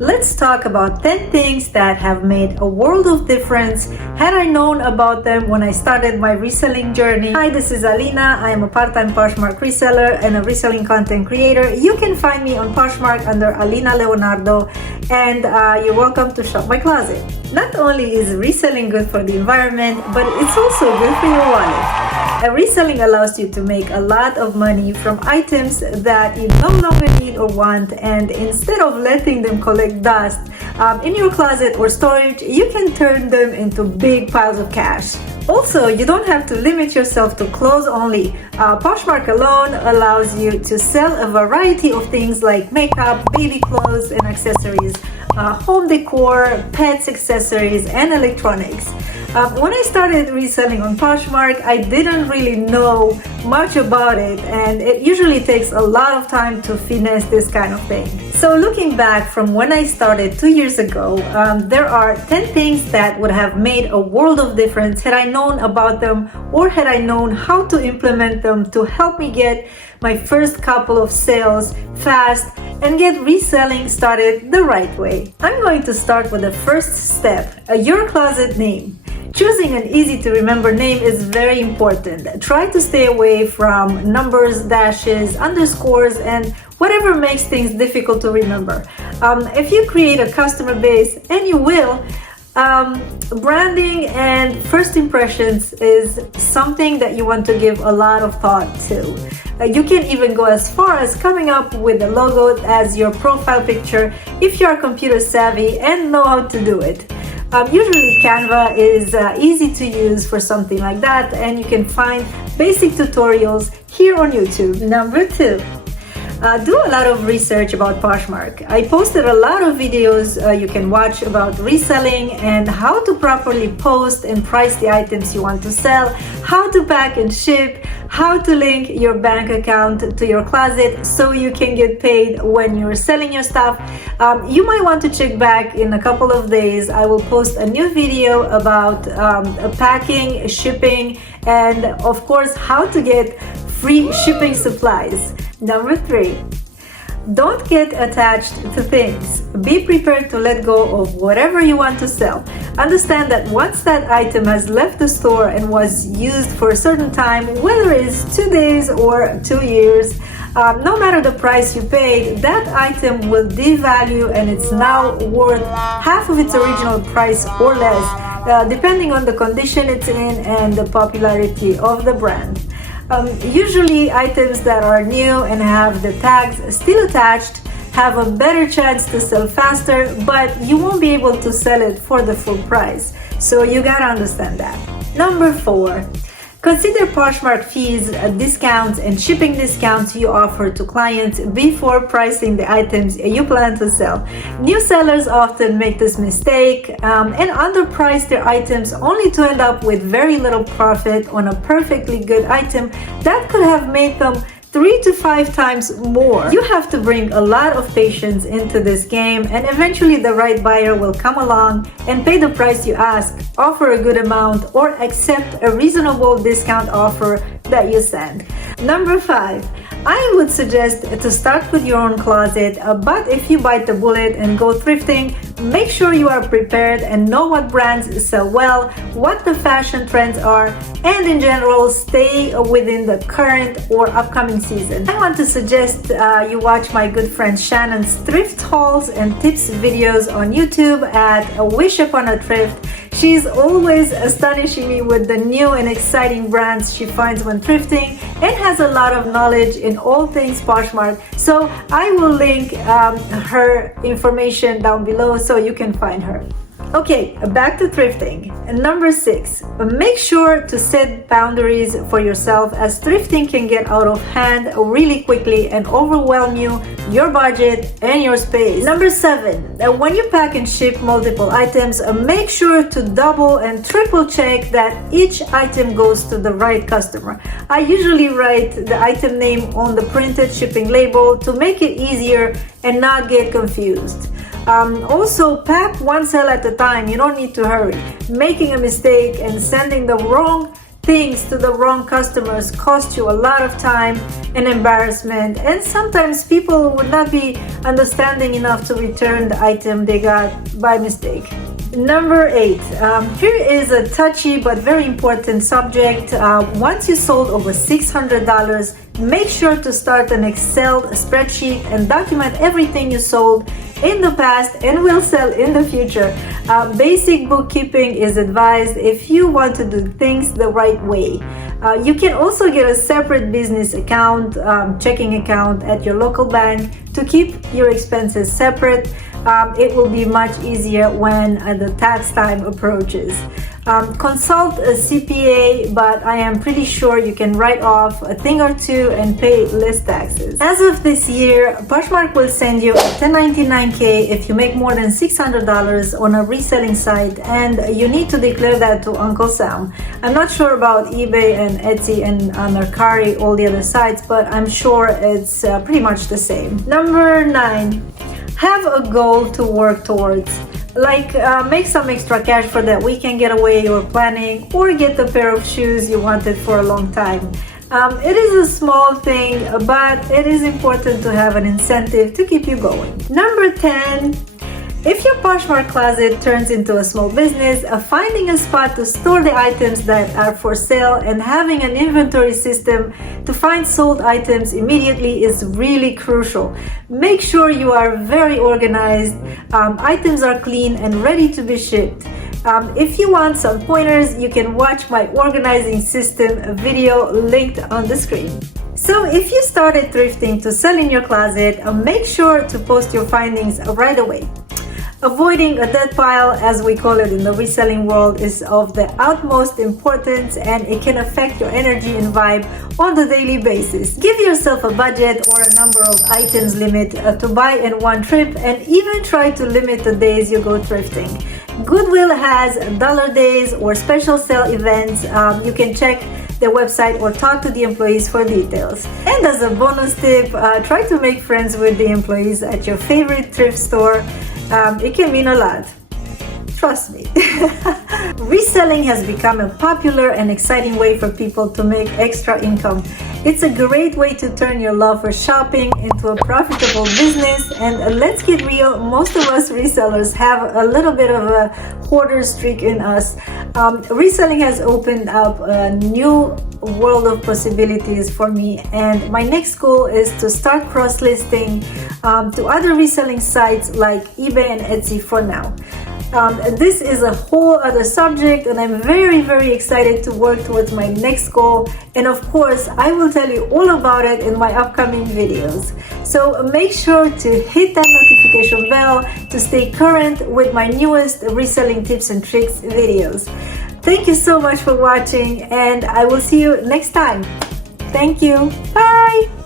Let's talk about 10 things that have made a world of difference had I known about them when I started my reselling journey. Hi, this is Alina. I am a part-time Poshmark reseller and a reselling content creator. You can find me on Poshmark under Alina Leonardo, and you're welcome to shop my closet. Not only is reselling good for the environment, but it's also good for your wallet. Reselling allows you to make a lot of money from items that you no longer need or want, and instead of letting them collect dust in your closet or storage, you can turn them into big piles of cash. Also, you don't have to limit yourself to clothes only. Poshmark alone allows you to sell a variety of things like makeup, baby clothes and accessories, home decor, pets, accessories, and electronics. When I started reselling on Poshmark, I didn't really know much about it, and it usually takes a lot of time to finesse this kind of thing. So looking back from when I started 2 years ago, there are 10 things that would have made a world of difference had I known about them or had I known how to implement them to help me get my first couple of sales fast and get reselling started the right way. I'm going to start with the first step, your closet name. Choosing an easy to remember name is very important. Try to stay away from numbers, dashes, underscores, and whatever makes things difficult to remember. If you create a customer base, and you will, branding and first impressions is something that you want to give a lot of thought to. You can even go as far as coming up with a logo as your profile picture if you are computer savvy and know how to do it. Usually Canva is easy to use for something like that, and you can find basic tutorials here on YouTube. Number 2. Do a lot of research about Poshmark. I posted a lot of videos you can watch about reselling and how to properly post and price the items you want to sell, how to pack and ship, how to link your bank account to your closet so you can get paid when you're selling your stuff. You might want to check back in a couple of days. I will post a new video about packing, shipping, and of course how to get free shipping supplies. Number 3. Don't get attached to things. Be prepared to let go of whatever you want to sell. Understand that once that item has left the store and was used for a certain time, whether it's 2 days or 2 years, no matter the price you paid, that item will devalue and it's now worth half of its original price or less, depending on the condition it's in and the popularity of the brand. Usually items that are new and have the tags still attached have a better chance to sell faster, but you won't be able to sell it for the full price. So you gotta understand that. Number 4. Consider Poshmark fees, discounts, and shipping discounts you offer to clients before pricing the items you plan to sell. New sellers often make this mistake and underprice their items only to end up with very little profit on a perfectly good item that could have made them 3 to 5 times more. You have to bring a lot of patience into this game, and eventually the right buyer will come along and pay the price you ask, offer a good amount, or accept a reasonable discount offer that you send. Number 5. I would suggest to start with your own closet, but if you bite the bullet and go thrifting, make sure you are prepared and know what brands sell well, what the fashion trends are, and in general, stay within the current or upcoming season. I want to suggest you watch my good friend Shannon's thrift hauls and tips videos on YouTube at A Wish Upon a Thrift. She's always astonishing me with the new and exciting brands she finds when thrifting and has a lot of knowledge in all things Poshmark. So I will link her information down below so you can find her. Okay, back to thrifting. Number 6, make sure to set boundaries for yourself, as thrifting can get out of hand really quickly and overwhelm you, your budget, and your space. Number 7, when you pack and ship multiple items, make sure to double and triple check that each item goes to the right customer. I usually write the item name on the printed shipping label to make it easier and not get confused. Also, pack one cell at a time. You don't need to hurry. Making a mistake and sending the wrong things to the wrong customers cost you a lot of time and embarrassment, and sometimes people would not be understanding enough to return the item they got by mistake. Number 8, here is a touchy but very important subject. Once you sold over $600, make sure to start an Excel spreadsheet and document everything you sold in the past and will sell in the future. Basic bookkeeping is advised if you want to do things the right way. You can also get a separate business account, checking account at your local bank to keep your expenses separate. It will be much easier when the tax time approaches. Consult a CPA, but I am pretty sure you can write off a thing or two and pay less taxes. As of this year, Poshmark will send you a 1099-K if you make more than $600 on a reselling site, and you need to declare that to Uncle Sam. I'm not sure about eBay and Etsy and Mercari, all the other sites, but I'm sure it's pretty much the same. Number 9. Have a goal to work towards. Like make some extra cash for that weekend getaway you were planning, or get the pair of shoes you wanted for a long time. It is a small thing, but it is important to have an incentive to keep you going. Number 10. If your Poshmark closet turns into a small business, finding a spot to store the items that are for sale and having an inventory system to find sold items immediately is really crucial. Make sure you are very organized, items are clean and ready to be shipped. If you want some pointers, you can watch my organizing system video linked on the screen. So if you started thrifting to sell in your closet, make sure to post your findings right away. Avoiding a dead pile, as we call it in the reselling world, is of the utmost importance, and it can affect your energy and vibe on the daily basis. Give yourself a budget or a number of items limit to buy in one trip, and even try to limit the days you go thrifting. Goodwill has dollar days or special sale events. You can check their website or talk to the employees for details. And as a bonus tip, try to make friends with the employees at your favorite thrift store. It can mean a lot. Trust me. Reselling has become a popular and exciting way for people to make extra income. It's a great way to turn your love for shopping into a profitable business, and let's get real, most of us resellers have a little bit of a hoarder streak in us. Reselling has opened up a new world of possibilities for me, and my next goal is to start cross-listing to other reselling sites like eBay and Etsy for now. This is a whole other subject, and I'm very excited to work towards my next goal, and of course I will tell you all about it in my upcoming videos. So make sure to hit that notification bell to stay current with my newest reselling tips and tricks videos. Thank you so much for watching, and I will see you next time. Thank you. Bye.